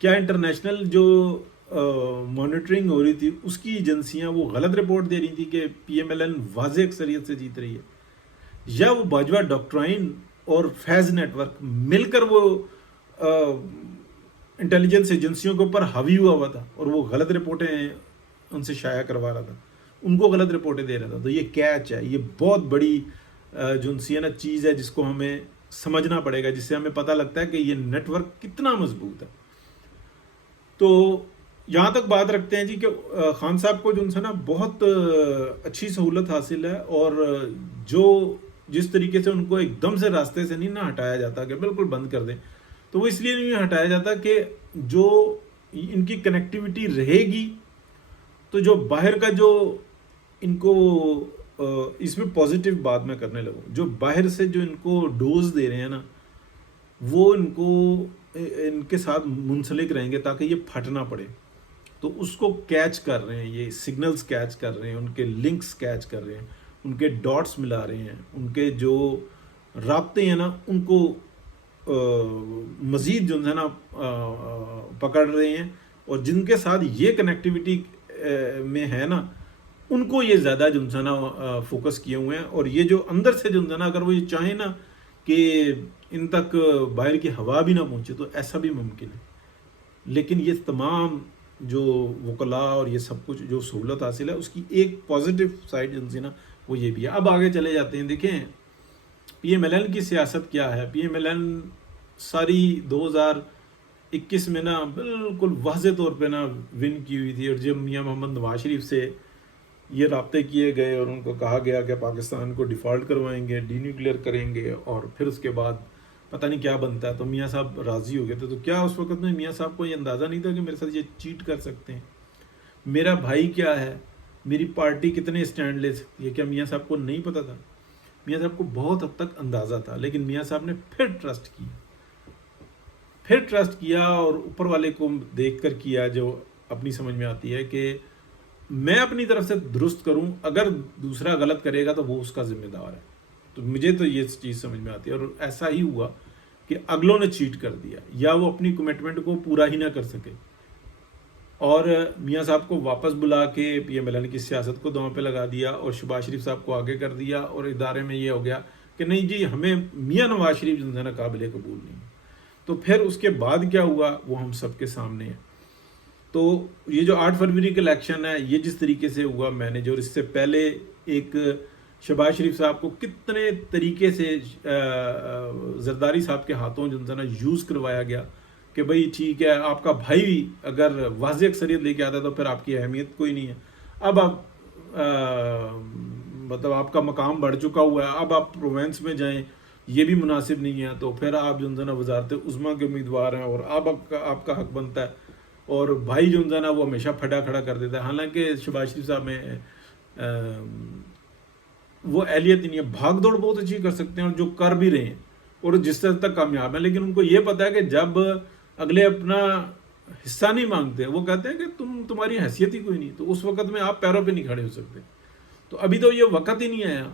کیا انٹرنیشنل جو مانیٹرنگ ہو رہی تھی اس کی ایجنسیاں وہ غلط رپورٹ دے رہی تھی کہ پی ایم ایل این واضح اکثریت سے جیت رہی ہے، یا وہ باجوہ ڈاکٹرائن اور فیض نیٹ ورک مل کر وہ انٹیلیجنس ایجنسیوں کے اوپر حاوی ہوا تھا اور وہ غلط رپورٹیں ان سے شائع کروا رہا تھا، ان کو غلط رپورٹیں دے رہا تھا. تو یہ کیچ ہے، یہ بہت بڑی جو سی ہے نا چیز ہے جس کو ہمیں سمجھنا پڑے گا، جس سے ہمیں پتہ لگتا ہے کہ یہ نیٹ ورک کتنا مضبوط ہے. تو یہاں تک بات رکھتے ہیں جی کہ خان صاحب کو جو ہے نا بہت اچھی سہولت حاصل ہے، اور جو جس طریقے سے ان کو ایک دم سے راستے سے نہیں نہ ہٹایا جاتا کہ بالکل بند کر دیں، تو وہ اس لیے نہیں ہٹایا جاتا کہ جو ان کی کنیکٹیوٹی رہے گی تو جو باہر کا جو ان کو اس میں پازیٹیو بات میں کرنے لگوں، جو باہر سے جو ان کو ڈوز دے رہے ہیں نا وہ ان کو ان کے ساتھ منسلک رہیں گے تاکہ یہ پھٹ نہ پڑے. تو اس کو کیچ کر رہے ہیں، یہ سگنلز کیچ کر رہے ہیں، ان کے لنکس کیچ کر رہے ہیں، ان کے ڈاٹس ملا رہے ہیں، ان کے جو رابطے ہیں نا ان کو مزید جو ہے نا پکڑ رہے ہیں، اور جن کے ساتھ یہ کنیکٹیوٹی میں ہے نا ان کو یہ زیادہ جو ہے نا فوکس کیے ہوئے ہیں. اور یہ جو اندر سے جو ہے نا اگر وہ یہ چاہیں نا کہ ان تک باہر کی ہوا بھی نہ پہنچے تو ایسا بھی ممکن ہے، لیکن یہ تمام جو وکلاء اور یہ سب کچھ جو سہولت حاصل ہے اس کی ایک پازیٹیو سائڈ جو ہے نا وہ یہ بھی ہے. اب آگے چلے جاتے ہیں. دیکھیں پی ایم ایل این کی سیاست کیا ہے. پی ایم ایل این ساری 2021 میں نا بالکل واضح طور پہ نا ون کی ہوئی تھی، اور جب میاں محمد نواز شریف سے یہ رابطے کیے گئے اور ان کو کہا گیا کہ پاکستان کو ڈیفالٹ کروائیں گے، ڈی نیوکلیئر کریں گے، اور پھر اس کے بعد پتہ نہیں کیا بنتا ہے، تو میاں صاحب راضی ہو گئے تھے. تو کیا اس وقت میں میاں صاحب کو یہ اندازہ نہیں تھا کہ میرے ساتھ یہ چیٹ کر سکتے ہیں؟ میرا بھائی کیا ہے، میری پارٹی کتنے اسٹینڈ لے سکتی ہے، کیا میاں صاحب کو نہیں پتہ تھا؟ میاں صاحب کو بہت حد تک اندازہ تھا، لیکن میاں صاحب نے پھر ٹرسٹ کیا اور اوپر والے کو دیکھ کر کیا جو اپنی سمجھ میں آتی ہے کہ میں اپنی طرف سے درست کروں، اگر دوسرا غلط کرے گا تو وہ اس کا ذمہ دار ہے. تو مجھے تو یہ چیز سمجھ میں آتی ہے، اور ایسا ہی ہوا کہ اگلوں نے چیٹ کر دیا، یا وہ اپنی کمٹمنٹ کو پورا ہی نہ کر سکے، اور میاں صاحب کو واپس بلا کے پی ایم ایل این کی سیاست کو داؤں پہ لگا دیا، اور شہباز شریف صاحب کو آگے کر دیا، اور ادارے میں یہ ہو گیا کہ نہیں جی ہمیں میاں نواز شریف جو ہے نا قابل قبول نہیں. تو پھر اس کے بعد کیا ہوا وہ ہم سب کے سامنے ہے. تو یہ جو 8 فروری کا الیکشن ہے یہ جس طریقے سے ہوا مینیج، اور اس سے پہلے ایک شہباز شریف صاحب کو کتنے طریقے سے زرداری صاحب کے ہاتھوں جو ہے نا یوز کروایا گیا کہ بھئی ٹھیک ہے آپ کا بھائی اگر واضح اکثریت لے کے آتا ہے تو پھر آپ کی اہمیت کوئی نہیں ہے، اب آپ مطلب آپ کا مقام بڑھ چکا ہوا ہے، اب آپ پروونس میں جائیں یہ بھی مناسب نہیں ہے، تو پھر آپ جو ہے نا وزارت عظمیٰ کے امیدوار ہیں اور اب آپ کا حق بنتا ہے، اور بھائی جو ہے نا وہ ہمیشہ پھٹا کھڑا کر دیتا ہے. حالانکہ شہباز شریف صاحب میں وہ اہلیت نہیں ہے، بھاگ دوڑ بہت اچھی کر سکتے ہیں اور جو کر بھی رہے ہیں اور جس حد تک کامیاب ہیں، لیکن ان کو یہ پتہ ہے کہ جب اگلے اپنا حصہ نہیں مانگتے وہ کہتے ہیں کہ تمہاری حیثیت ہی کوئی نہیں، تو اس وقت میں آپ پیروں پہ نہیں کھڑے ہو سکتے. تو ابھی تو یہ وقت ہی نہیں آیا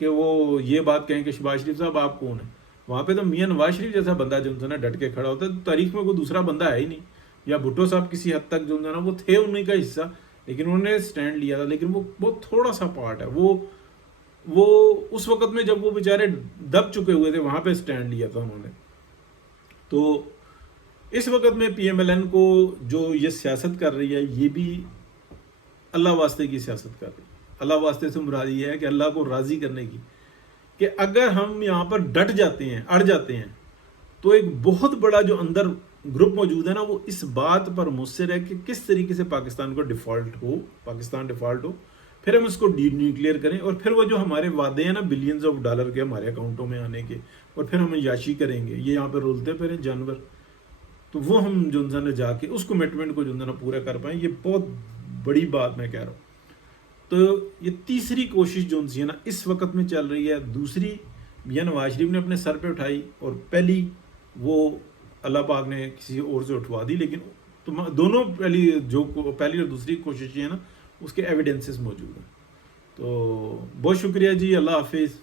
کہ وہ یہ بات کہیں کہ شہباز شریف صاحب آپ کون ہیں. وہاں پہ تو میاں نواز شریف جیسا بندہ جو ہے نا ڈٹ کے کھڑا ہوتا ہے. تو تاریخ میں کوئی دوسرا بندہ ہے ہی نہیں، یا بھٹو صاحب کسی حد تک جو ہے نا وہ تھے انہیں کا حصہ، لیکن انہوں نے سٹینڈ لیا تھا، لیکن وہ بہت تھوڑا سا پارٹ ہے. وہ اس وقت میں جب وہ بیچارے دب چکے ہوئے تھے وہاں پہ سٹینڈ لیا تھا انہوں نے. تو اس وقت میں پی ایم ایل این کو جو یہ سیاست کر رہی ہے یہ بھی اللہ واسطے کی سیاست کر رہی ہے. اللہ واسطے سے مراد یہ ہے کہ اللہ کو راضی کرنے کی، کہ اگر ہم یہاں پر ڈٹ جاتے ہیں اڑ جاتے ہیں تو ایک بہت بڑا جو اندر گروپ موجود ہے نا وہ اس بات پر مصر ہے کہ کس طریقے سے پاکستان کو پاکستان ڈیفالٹ ہو، پھر ہم اس کو ڈی نیوکلیئر کریں، اور پھر وہ جو ہمارے وعدے ہیں نا بلینز آف ڈالر کے ہمارے اکاؤنٹوں میں آنے کے، اور پھر ہم یاشی کریں گے، یہ یہاں پہ رولتے پھریں جانور، تو وہ ہم جو ہے جا کے اس کمٹمنٹ کو جو ہے نا پورا کر پائیں. یہ بہت بڑی بات میں کہہ رہا ہوں. تو یہ تیسری کوشش جو ہے نا اس وقت میں چل رہی ہے. دوسری میاں نواز شریف نے اپنے سر پہ اٹھائی، اور پہلی وہ اللہ پاک نے کسی اور سے اٹھوا دی، لیکن دونوں پہلی اور دوسری کوششیں ہیں نا اس کے ایویڈنسز موجود ہیں. تو بہت شکریہ جی، اللہ حافظ.